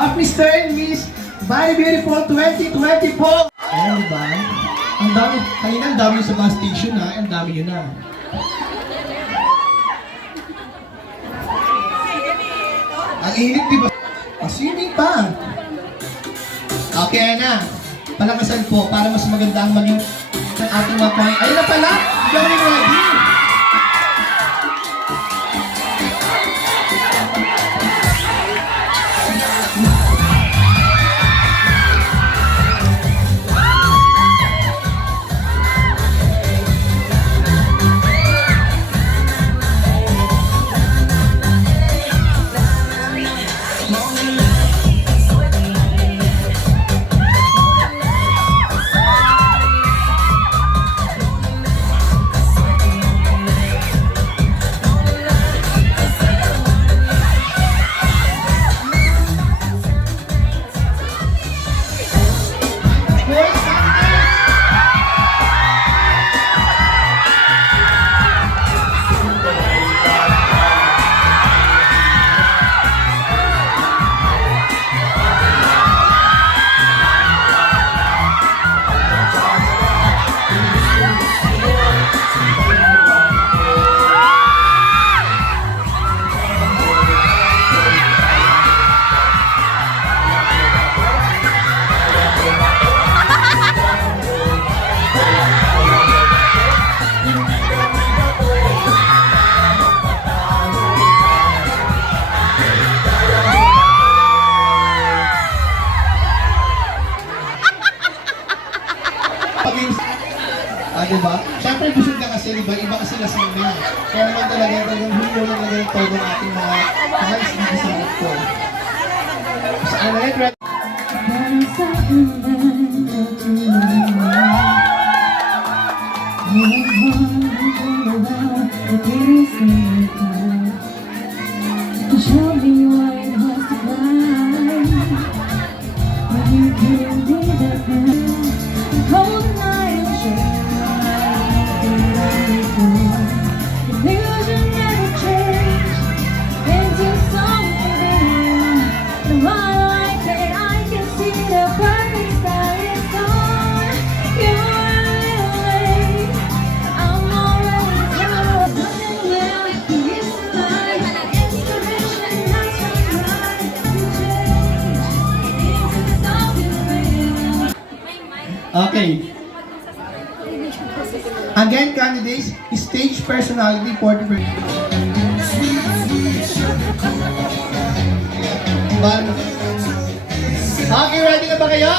of Mr. and Miss Very Beautiful 2024. Ayan, diba? Ang dami, kanina ang dami sa bus station ha, ang dami yun na. Ang init, diba? Swimming pa. Okay na. Palakasan po para mas maganda ang maging ang ating mga point. Ayun na pala! Very ready! Diba? Siyempre busog na kasi, diba? Iba kasi lasing na. Kaya naman talagang hulyo na talaga yung todo ng ating mga guys dito sa Mokto. So, I'm ready. Show me what it was to climb. When you can't be that man. Cold night, I'm sure. Okay. Again, candidates, stage personality 40%. Okay, ready na ba kayo?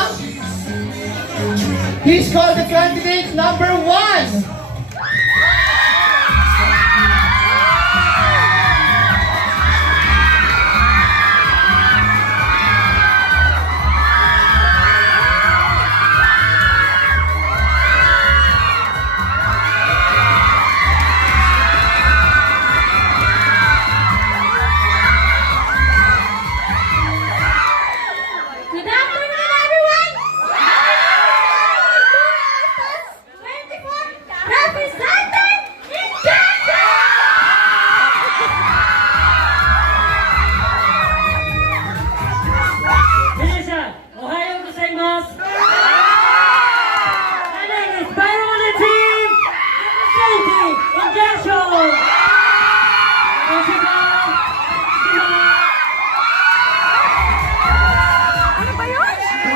Please call the candidate number 1.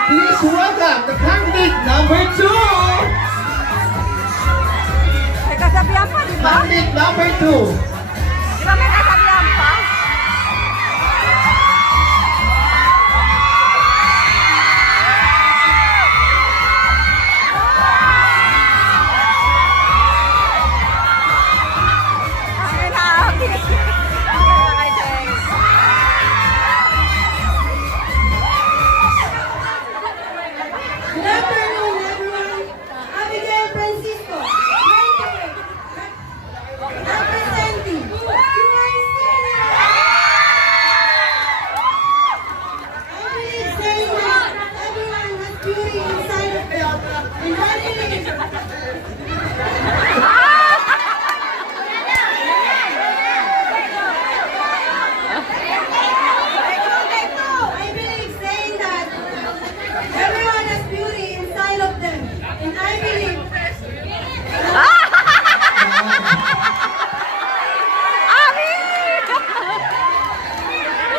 Please welcome the candidate number 2. May kasabihan pa, di ba? Candidate number 2. Di ba may kasabihan pa? Abigail Francisco, 98. Representing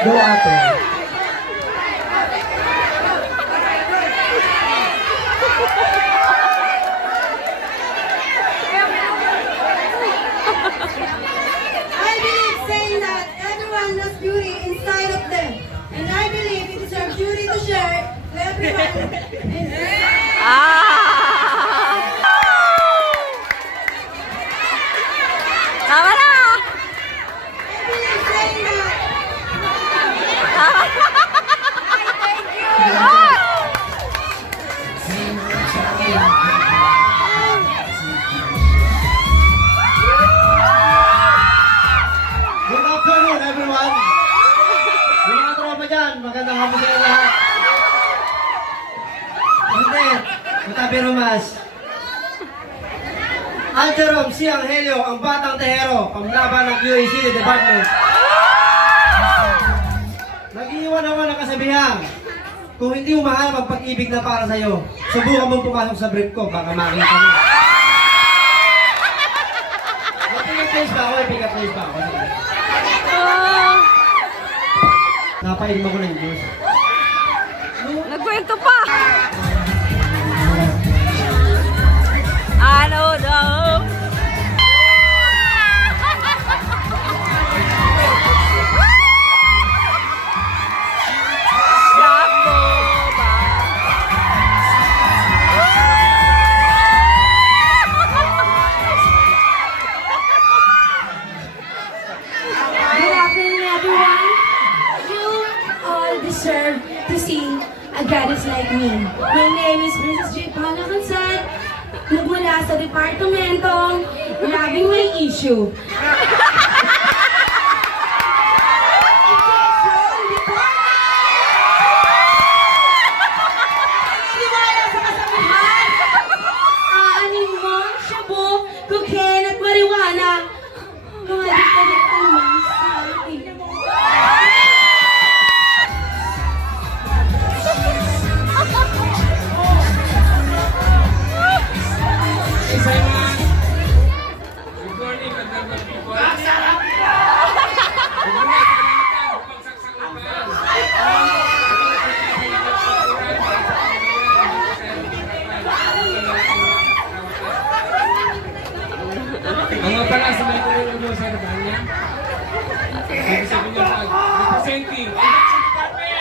Go ate. I believe saying that everyone has beauty inside of them. And I believe it is our duty to share to everyone. Ah! Tama na! I believe saying that Thank you! Good afternoon, everyone! Yung mga tropa dyan, magandang hapon sa inyo lahat. Hindi, Matabi Romas. Aljerom, si Angelio, ang batang tehero, pamlaban ng QAC Department. Nag-iwan naman ang kasabihan. Kung hindi mo mahal magpag-ibig na para sa'yo, subukan mong pumasok sa brief ko, baka makita mo. May pick-up place ba ako? May pick-up place ba ako? Napainom ako ng juice. Nagkwento pa! Ano daw? Yakbo ba? Good afternoon, everyone. You all deserve to see a goddess like me. My name is Princess J. Paula Consad. Nagmula sa departamentong Labing May Issue. Naniniwala sa kasabihan. Aanin mo, shabu, kukin at marijuana. Mga dikta-dikta naman sa ating. Good morning, magandang people. Huwag mo na kalimutan, bumagsak sa upan. Ang mga pala sa may tulong mo sa Rabanya, ibig sabihin niyo representing Election Department.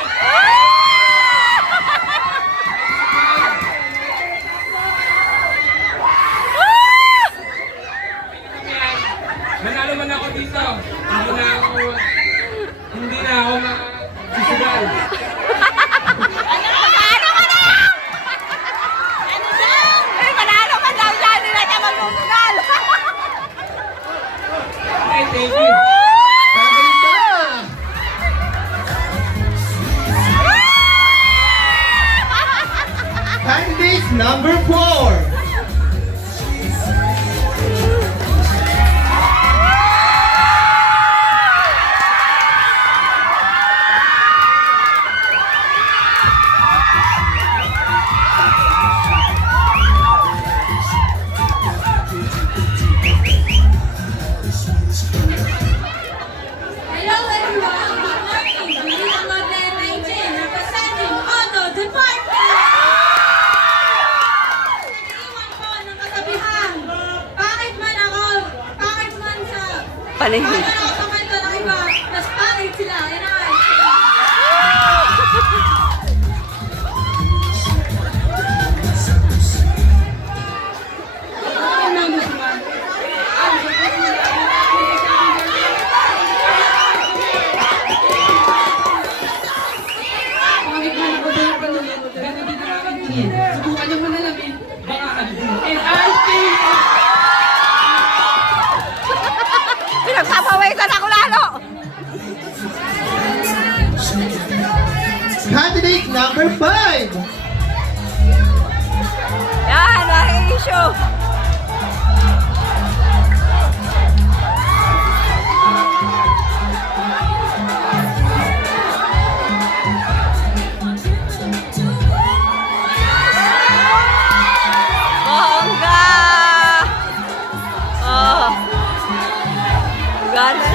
Manalo man ako dito. Hindi na ako masusugal. Eh, manalo ka daw dyan! Hindi na niya magsusugal! Okay, thank you. Candidate number 4. Hello everyone! Good morning! Billy ang mag-19 representing Auto Department! Nag-iwan po ng kasabihan. Pangit man sa... Palihig. Pangit man ako sa kwento ng iba, mas pangit sila. Yan na nga. Subukan niyo muna namin. Baka and I think Pinagpapawisan ako lalo! Candidate number 5. Yan, may issue! Bongga! Oh. Gana.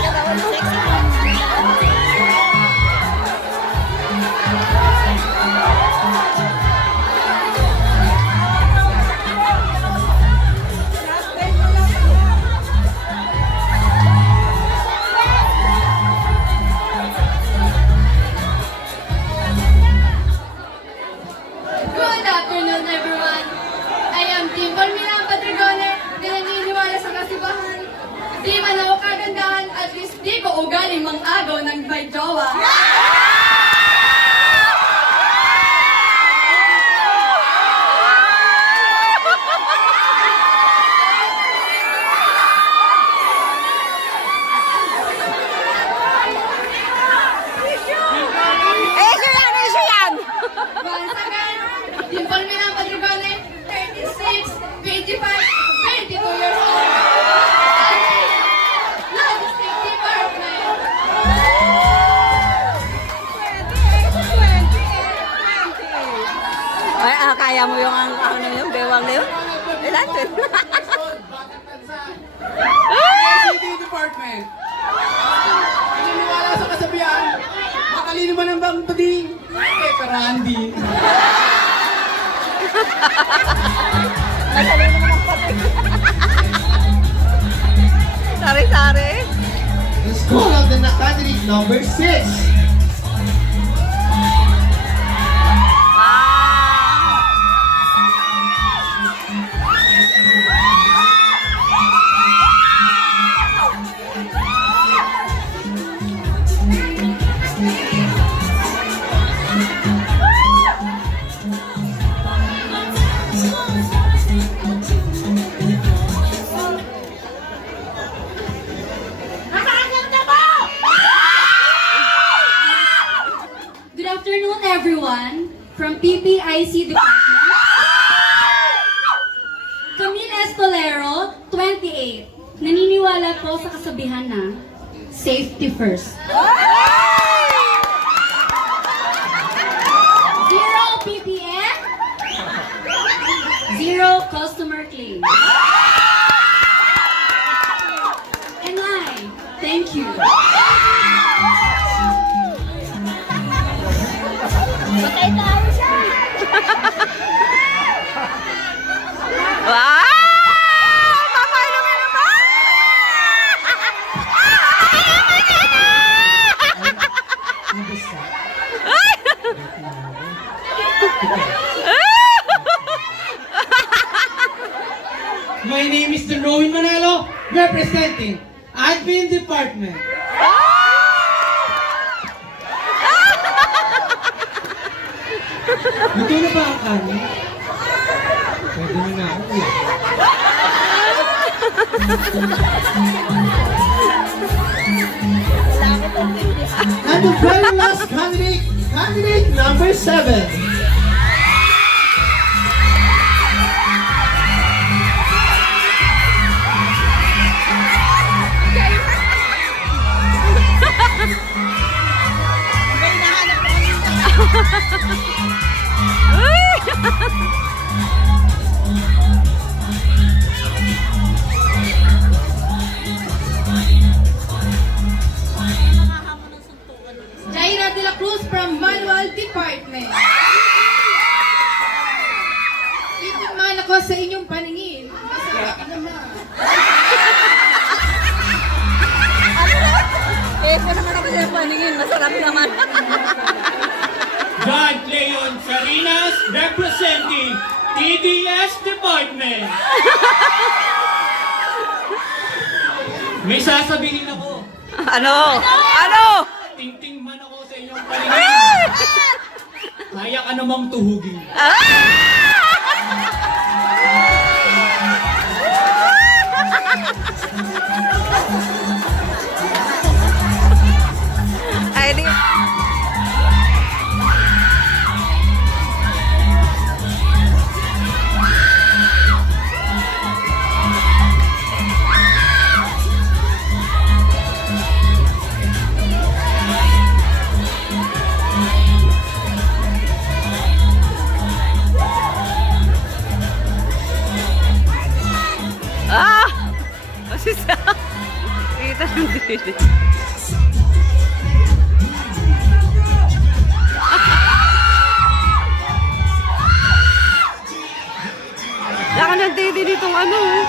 gumagawa ng may jowa. Issue yan! Once again, yung Palmirang Madrugone, 36, 25, 22 years old. Logistic Department. Ay, kaya mo yung ano yung bewang na yun? Ilan? ICT Department. Naniniwala sa kasabihan. Matalino man ang bang bading. Randy. Matalino naman ang pati. Sari-sari. Let's call out the candidate number 6. Wow! Good afternoon, everyone. From PPIC Department. Camille Estolero, 28. Naniniwala po sa kasabihan na safety first. 0 PPM, 0 customer claim. And thank you. Wow! Papay naman naman! My name is Rowan Manalo, representing Admin Department. Luto na ba ang kanin? Pwede mo na ako eh. And the very last candidate number 7. Jaira de la Cruz from Manual Department. Ipon man ako sa inyong paningin. Masarap naman. Ito naman ako sa paningin, masarap naman. John Leon Sarinas, representing TDS Department. May sasabihin ako. Ano? Ano? Tingting man ako sa inyong paningin. Kaya ka namang tuhugin. Ay, di. Masisa. Kita ng dili. Laka ng dili ditong ano.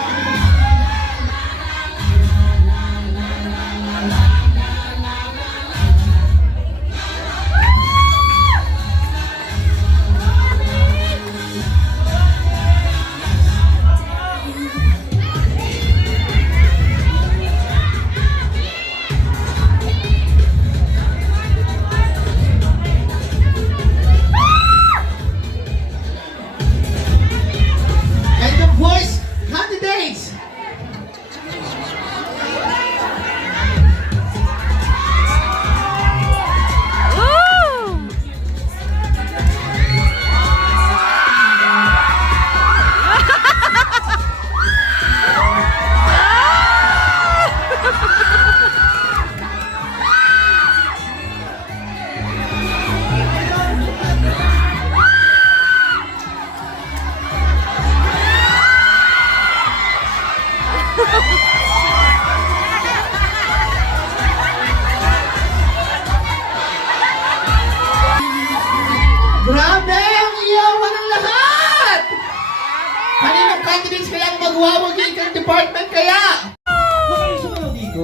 magwawagi kang department kaya? Bakit sumayaw dito?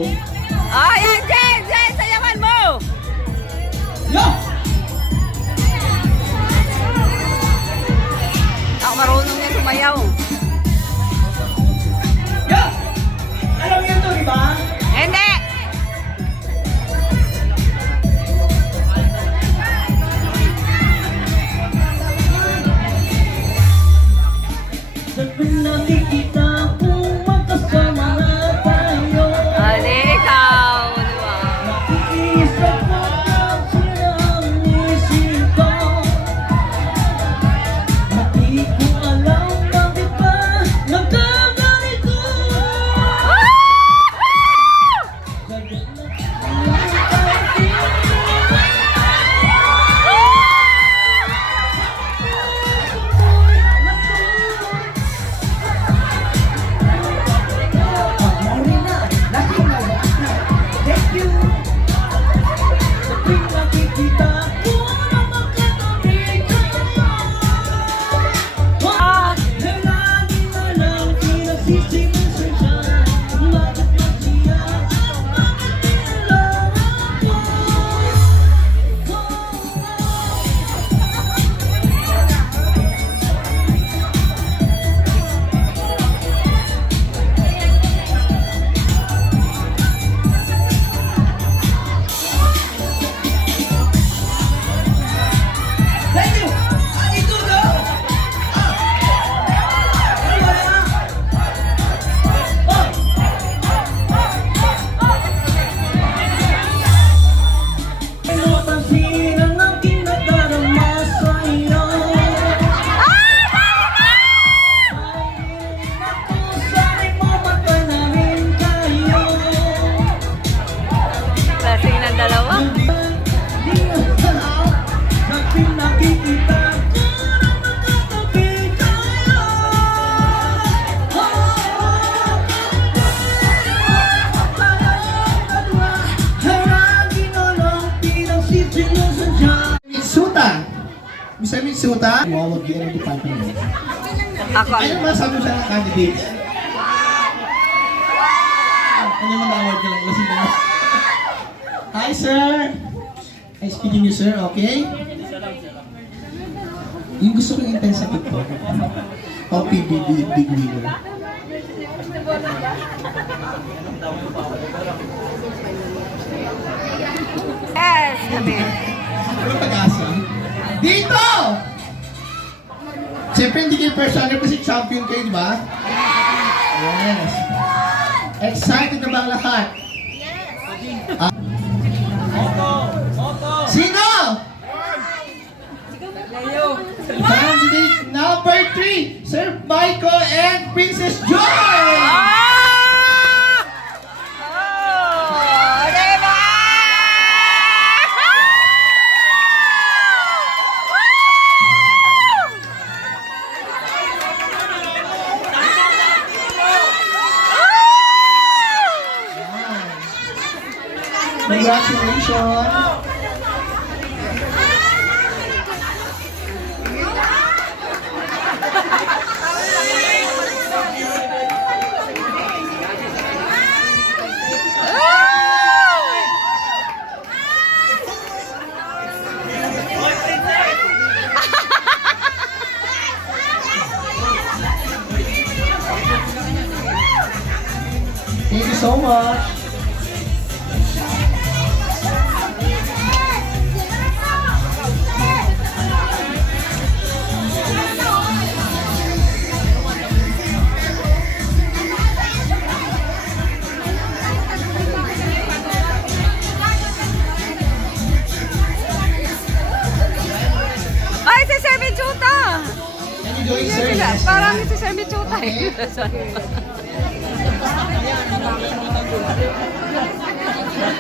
Oh, yan, Jen! Jen, sayawan mo! Yo! Ako marunong niya sumayaw. Yo! Alam niyo to, di ba? Hindi! Nakikita kong magkasama na tayo. Hindi, ikaw, di ba? Isa ko lang silang isip ko. Mati ko alam bakit ba nagkaganito. Thank you. Tuwing nakikita ko na magkatabi ka. Na lagi na lang pinagsisimisan siya. Bakit ba siya at bakit kailangan ko? Thank you! Ito daw! Napansin ang aking nadarama sa'yo. Sana'y mamatay na rin kayo. Klaseng ng dalawa. Tuwing nakikita ko na magkatabi tayo. Ay lagi na lang pinagsisimisan siya. Mitsuta. Mr. Mitsuta. Magwawagi ang department. Ako. Ano ba sabi mo sa candidates? Ano yung mag-award ka lang? Lasing na. Hi, sir. I'm speaking you, sir. Okay? Yung gusto kong intense sa TikTok. OPBB Big Winner. Yes, kami. Ano pag-asa? Dito! Siyempre, hindi kayo first runner kasi champion kayo, di ba? Yes. Excited na ba ang lahat? Yes. Sino? Candidate number 3, Sir Michael and Princess Joy! Ah! Oh, diba? Congratulations! Thank you so much. Ay, si Sir Michuta! Can you do it, sir? Yes. Parang si Sir Michuta eh.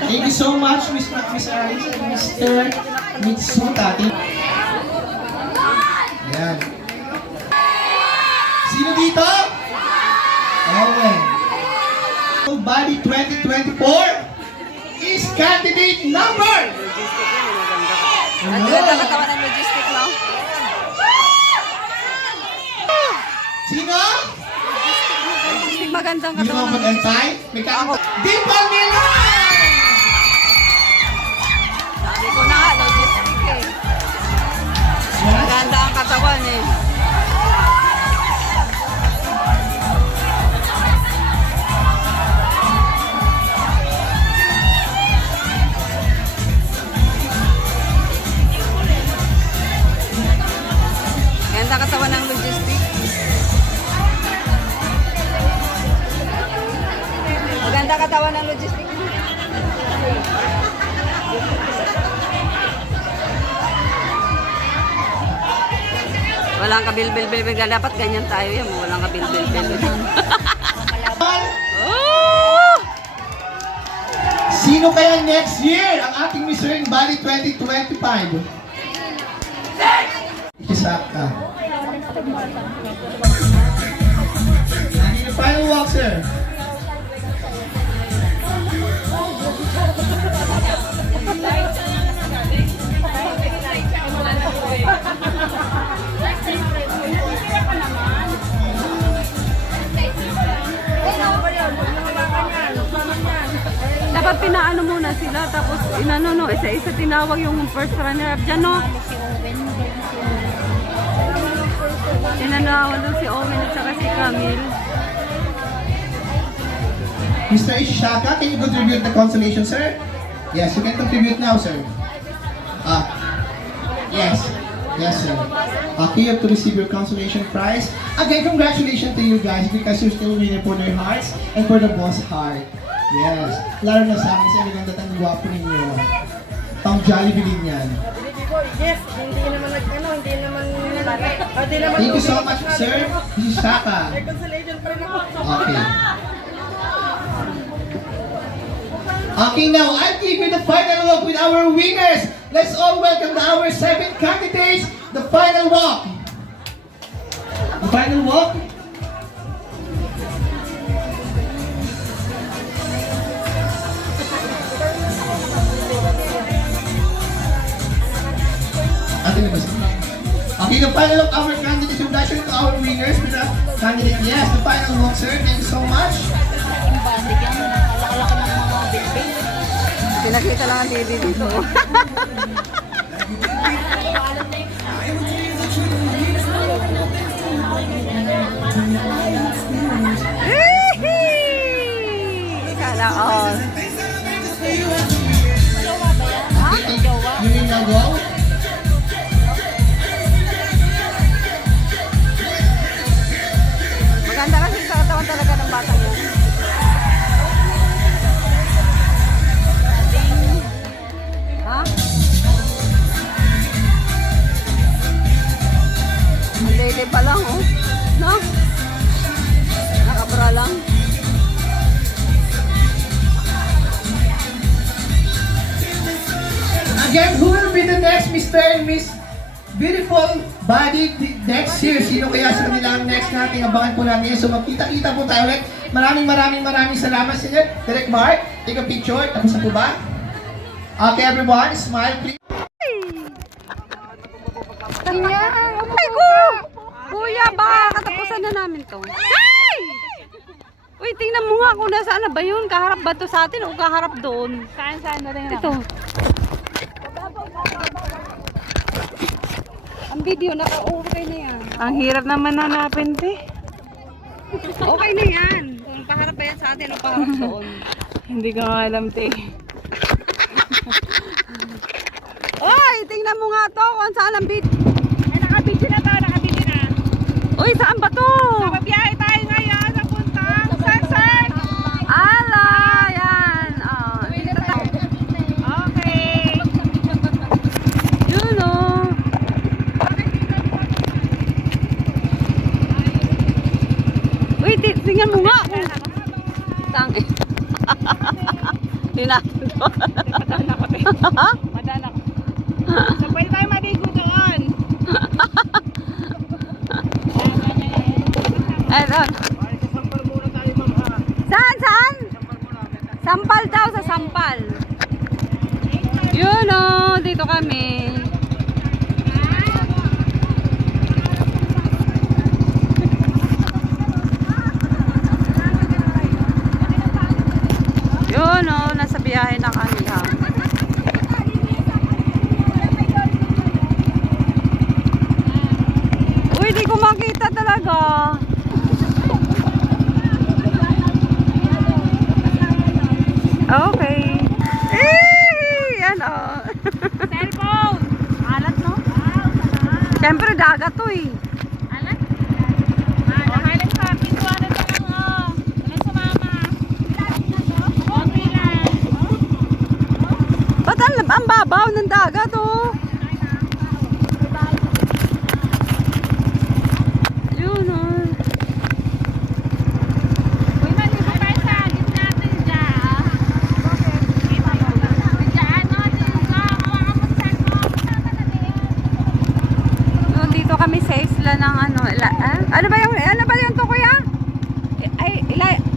Thank you so much, Miss Alice and Mr. Mitsuta. Yan. Sino dito? Okay. Body 2024 is candidate number. Ang ganda katawa ng logistic, no? Sino? magandang Hindi mo katawan. mag-antay? May kaantay. Dimple Milan! Sabi ko na nga, logistic eh. Maganda ang katawan eh. Ganda katawan ng logistic. Maganda katawan ng logistic. Walang kabil-bil-bil. Dapat ganyan tayo yan. Walang kabil-bil-bil. Oh! Sino kaya next year ang ating Miss Rain Valley 2025? Isaka. Final walk, sir. Dapat pinaano muna sila tapos inano no, isa-isa tinawag yung first runner up dyan no. Tinanawan doon si Owen at saka si Camille. Mr. Ishaka, can you contribute the consolation, sir? Yes, you can contribute now, sir. Yes. Yes, sir. Okay, you have to receive your consolation prize. Again, congratulations to you guys because you're still winning for their hearts and for the boss heart. Yes. Lalo na sa amin, sir, maganda tayong gwapo ninyo. Pang Jollibee din yan. Yes, hindi naman hindi naman Thank you so much, sir. This is Shaka. consolation pa rin ako. Okay. Okay, now I'll give you the final walk with our winners. Let's all welcome our 7 candidates. The final walk. The final walk. Okay, the final of our candidates. Congratulations to our winners. Candidate, yes, the final walk, sir. Thank you so much. Pinakita lang ang TV dito. Kala ko. You mean now go? Maganda kasi sa katawan talaga ng bata mo. Ha? Lele pa lang, oh. No? Nakabra lang. Again, who will be the next Mr. and Miss Beautiful Body next year? Sino kaya sa kanila ang next natin? Abangan po natin yan. So magkita-kita po tayo ulit. Maraming salamat sa inyo. Direct Mark, take a picture. Tapos na po ba? Okay everyone, smile please. Ay ko! Kuya, baka katapusan na namin to. Ay! Uy, tingnan mo nga kung nasaan na ba yun. Kaharap ba to sa atin o kaharap doon? Saan na rin ito. Ang video, naka-okay na yan. Ang hirap naman hanapin, te. Okay na yan. Kung paharap ba yan sa atin o paharap doon. Hindi ko nga alam, te. Uy, tingnan mo nga to kung saan ang video. Ay, nakabidyo na to, nakabidyo na. Uy, saan ba to? Mabiyahe tayo ngayon, napuntang Sarsan. Ala, yan. Oh, dito tayo. Okay. Yun o. Uy, tingnan mo nga. Tangi. Tinapon ko. Madala ko, te. Madala ko. So, pwede tayo maligo doon. Ayun. Saan? Sampal daw, sa Sampal. Yun o, dito kami. Biyahe na kami ha. Uy, di ko makita talaga. Okay. Yan o. Cellphone! Alat, no? Siyempre dagat to eh. Alat? Nakalit sa pintuan na lang, oh. Walang sumama. Okay lang. Ba't ang babaw ng dagat oh? Yun oh. Uy, maligo tayo sa gitna natin dyan. Dyan, no? Hawakan mo sa cellphone. Dito kami sa isla ng ano, ano ba yung to kuya?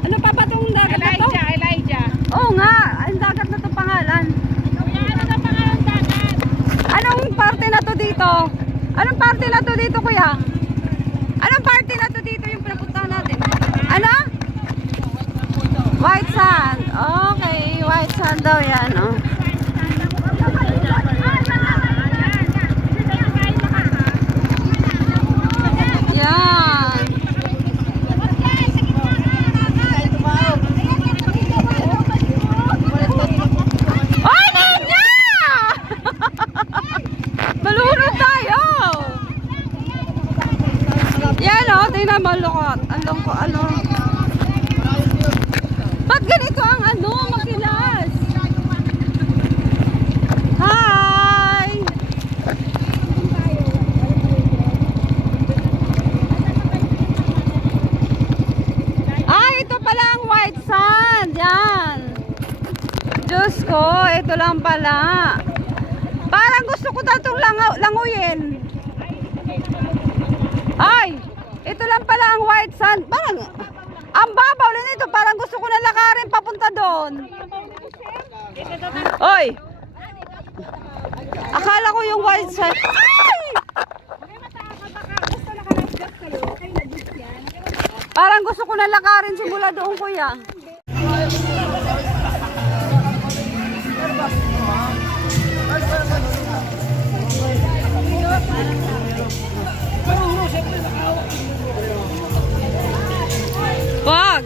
Ano pa ba tong dagat na to? Elijah. Oo nga, ang dagat na to pangalan. Kuya, ano na pangalan dagat? Anong parte na to dito? Anong parte na to dito kuya? Anong parte na to dito yung pinapuntahan natin? Ano? White sand. Okay, white sand daw yan oh. Yan. Ay, ninja! Malunod tayo! Yan o, tingnan mo, lukot. Ano? Ba't ganito ang ano, makilas? Hi! Ay, ito pala ang white sand. Yan. Diyos ko, ito lang pala. Parang gusto ko daw itong languyin. Ay, ito lang pala ang white sand. Parang, ang babaw lang nito. Parang gusto ko na lakarin papunta doon. Oy! Akala ko yung white sand. Ay! Parang gusto ko na lakarin simula doon, kuya. Wag!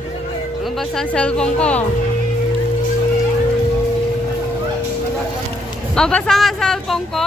Mabasa ang cellphone ko. Mabasa ang cellphone ko.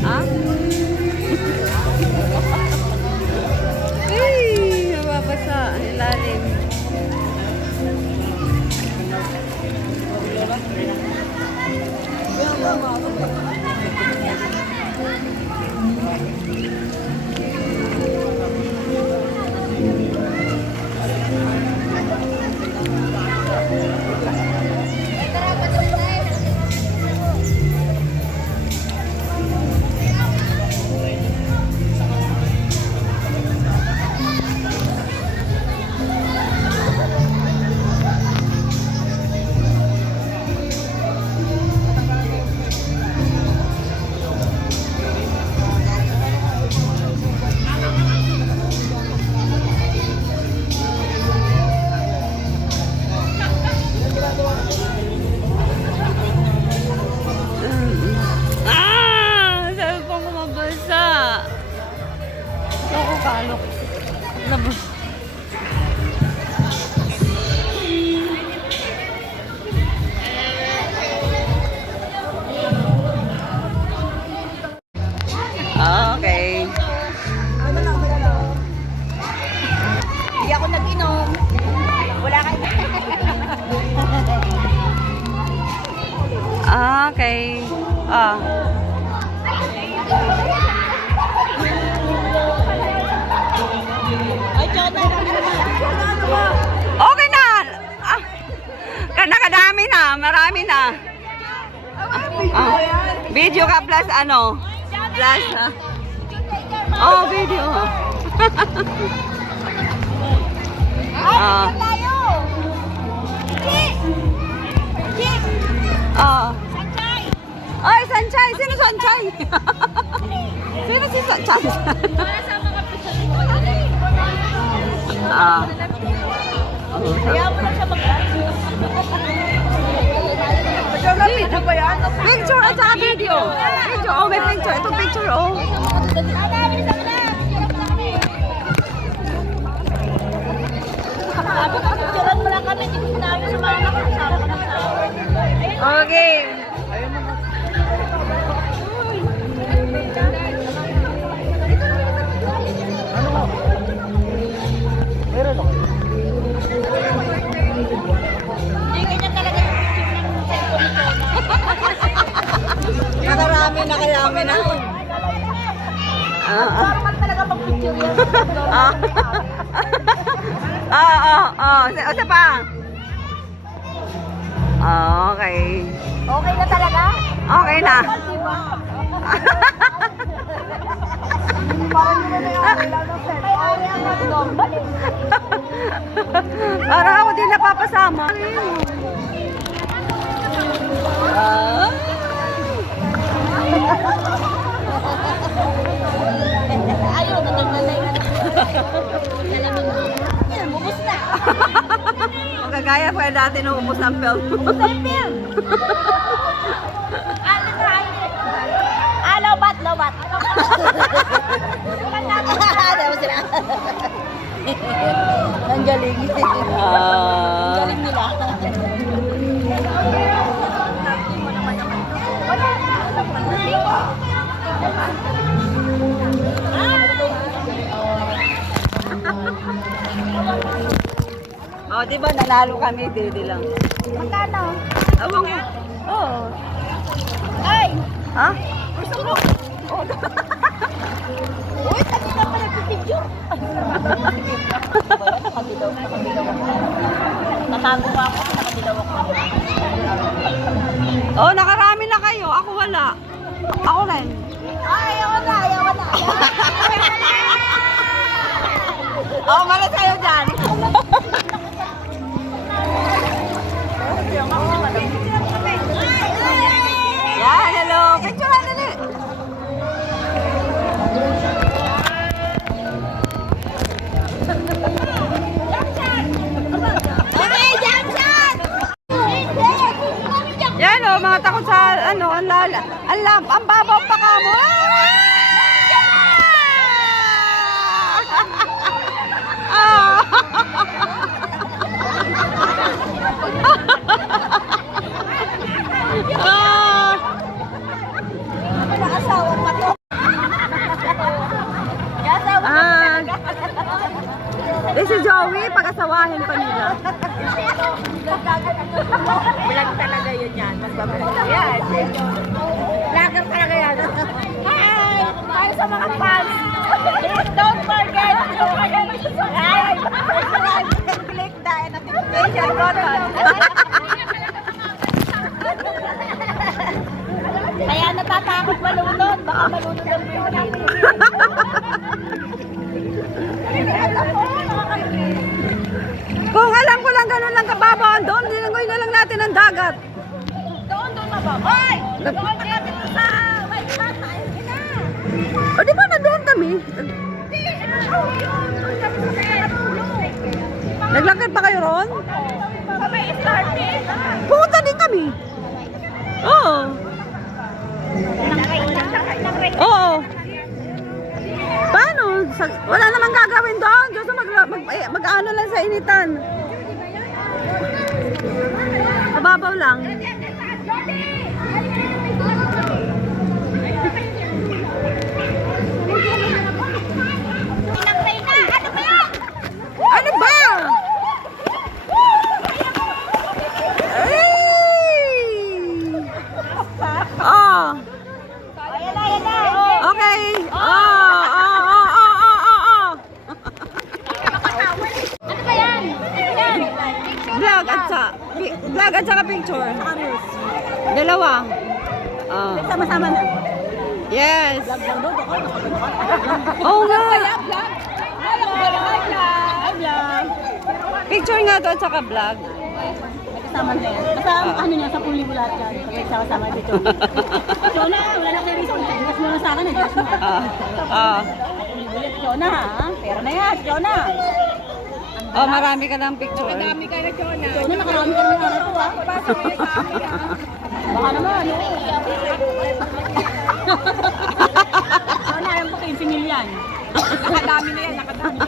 Ah? Ay, nababasa ang ilalim. Cellphone ko mabasa. Loko kalok. Okay. Hindi ako nag-inom. Wala kayo. Okay. marami na. Video ka plus ano? Plus, oh, video. Ay, Sanchay! Sino Sanchay? Sino si Sanchay? Picture at saka video. Video, oh, may picture. Itong picture, oh. Okay. Nakarami na kaya kami na. Isa pa. Okay. Okay na talaga? Okay na. Parang ako din napapasama. Ayaw, nataglalay na. Yan, bubos na. Magagaya pa dati nung ubos ng film. Lobat, lobat. Ano sila? Ang galing. Ang galing nila. Oh, di ba nanalo kami, dili lang. Magkano? Awang ko. Oo. Ay! Ha? Gusto mo? Uy, kasi ka pa nagpipicture. Nakadilaw ako. Natago pa ako, nakadilaw ako. Oh, nakarami na kayo. Ako wala. Ako rin. Ay, ayaw na. Oh, malas kayo dyan. Yan, hello. Picture na dali. Yan o, mga takot sa ano, ang babaw pa ka mo. Si Joey, pag-asawahin pa nila. Vlog talaga yun yan. Magbabalag. Yan. Vlogger talaga yan. Hi! Hi sa mga fans. Don't forget to subscribe. Click the notification button. Kaya natatakot malunod. Baka malunod ang video. Kung alam ko lang ganun lang kababaw doon, nilangoy na lang natin ang dagat. Doon mababa. Hoy! Doon kaya dito sa white hat. Ayun na. O di ba nandoon kami? Naglakad pa kayo ron? Sa may starting. Pumunta din kami. Oo. Oo. Paano? Wala namang gagawin doon. Diyos, mag-ano lang sa initan. Mababaw lang. Pinantay na. Ano ba yan? Ano ba? Oh. Ayan na. Oh. Okay. Ano ba yan? Ano yan? Vlog at at saka picture. Dalawa. Ah. Sama-sama na. Yes. Oo nga. Picture nga to at saka vlog. Kasama na yan. Basta ano niya, 10,000 lahat yan. Sabay sama dito. Jonah, wala na kayo reason. Digas mo na sa akin, digas mo. Ah. 10,000 Jonah, ha? Pera na yan, Jonah. Oh, marami ka ng picture. Jonah, nakarami ka ng araw ko, ha? Baka naman, Jonah, alam ko 15 million. Nakadami na yan, nakadami.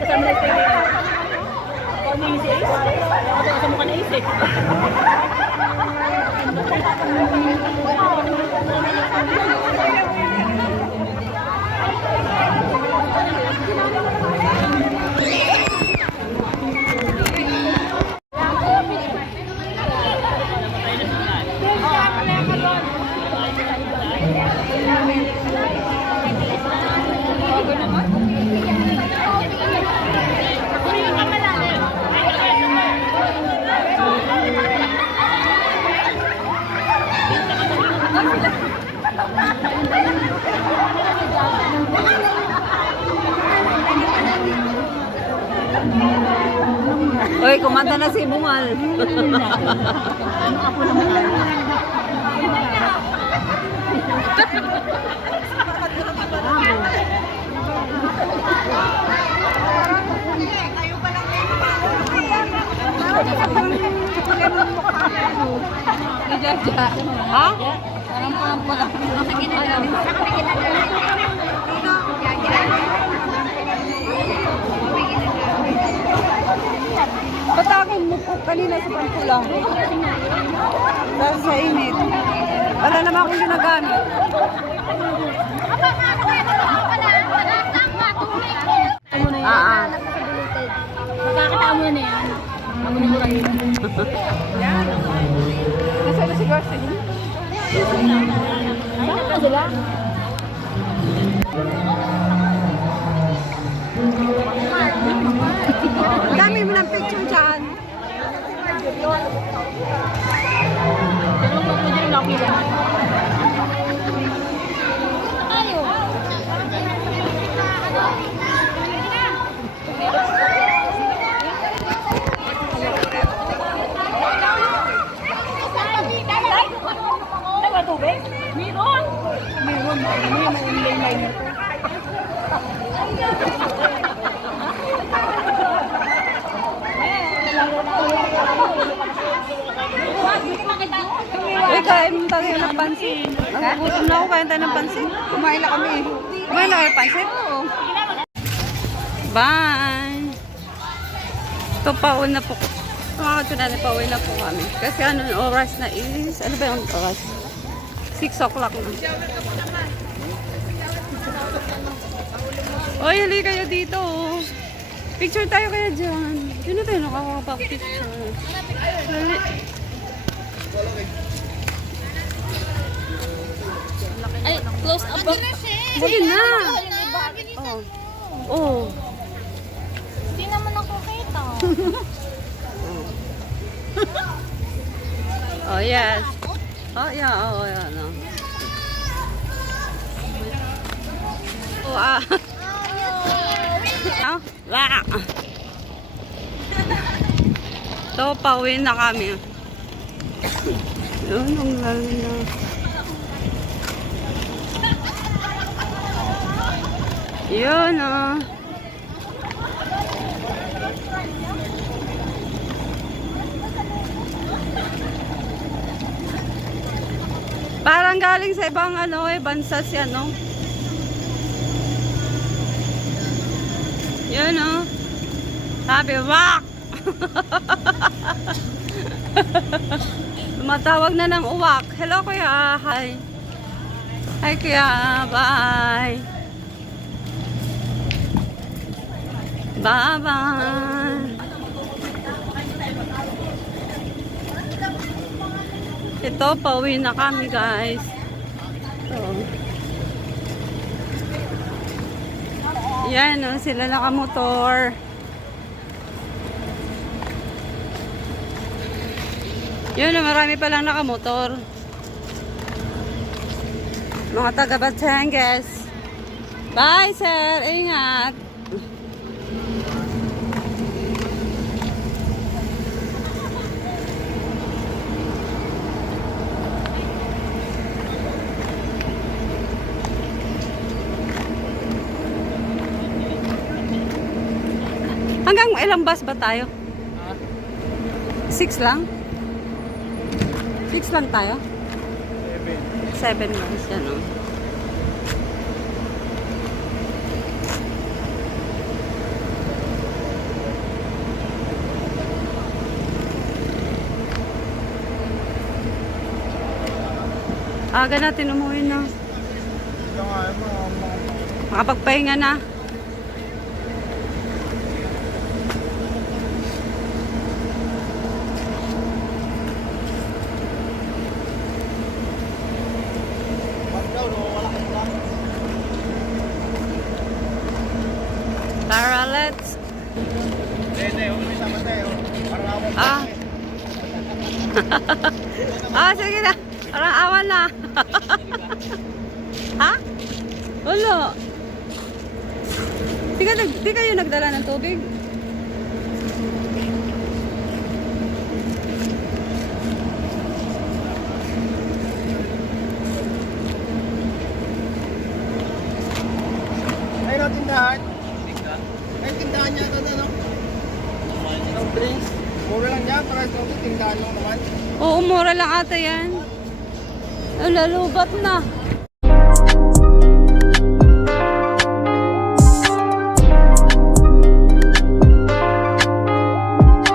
Kasama na ito. Ako na yung isa. Ako kasama ka na isa. Uy, kumanta na si Bungal. Ha? Patakin mo po kanina sa pangkulang. Dahil sa init. Wala naman akong ginagamit. Makakatawa mo na yan. Ako na mura yun. Nasa na si Garcia? Ay, naka sila. Ang dami mo ng picture dyan. Dalawang ko dyan yung lang. Tubig? Meron! Meron. May liner ko. Uy, kain mo tayo ng pansin. Nagugutom na ako, kain tayo ng pansin. Kumain na kami. Kumain na kayo ng pansin? Oo. Bye! Ito, pauwi na po. Mga katunani, pauwi na po kami. Kasi ano oras na is, ano ba yung oras? 6 o'clock na. Oy, hali kayo dito. Picture tayo kaya dyan. Sino tayo nakakapag-picture? Hali. Ay, close up ba? Sige na. Oh. Oh. Hindi naman ako kita. Oh, yes. Oh, yeah. Oh, yeah. No. Oh, ah. Oh, la. So, pauwi na kami. Yun, ang lalo na. Yun, ah. Parang galing sa ibang ano bansa si ano. Yun oh. Sabi, rock! Tumatawag na ng uwak. Hello kuya, hi. Hi kuya, bye. Bye-bye. Ito, pauwi na kami guys. Ito. Yan, oh, sila nakamotor. Yun, oh, marami palang nakamotor. Mga taga Batangas. Bye, sir. Ingat. Hanggang ilang bus ba tayo? 6 lang? 6 lang tayo? 7 bus, yan o. Aga natin umuwi na. Makapagpahinga na. Tara, let's. Ah. Ah, sige na. Parang awan na. Ha? Wala. Di kayo nagdala ng tubig? Ay, no, tindahan. Ay, tindahan niya ito, no? No drinks. Mura lang yan, para ito, tindahan lang naman. Oo, mura lang ata yan. Lalubat na.